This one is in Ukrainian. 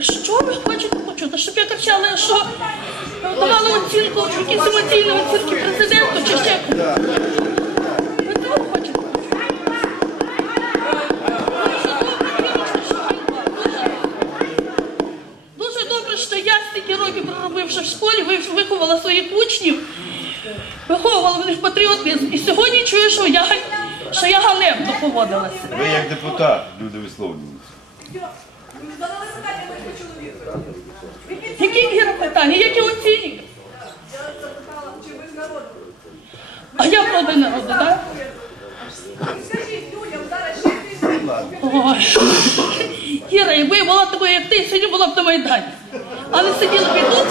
Що ви хочете почути? Щоб я кричала, що давала оцінку, якісь емоційні оцінки президенту чи ще? Дуже добре, що я стільки років проробивши в школі, ви- виховала своїх учнів, виховувала в них патріотизм. І сьогодні чую, що я, що я ганебно поводилася. Ви як депутат, люди висловлюються. Які віра питання, які оцінюють? А я проти народу, так? Ой. Іра, якби я була такою, як ти, сьогодні була б на Майдані. Але сиділа б і тут,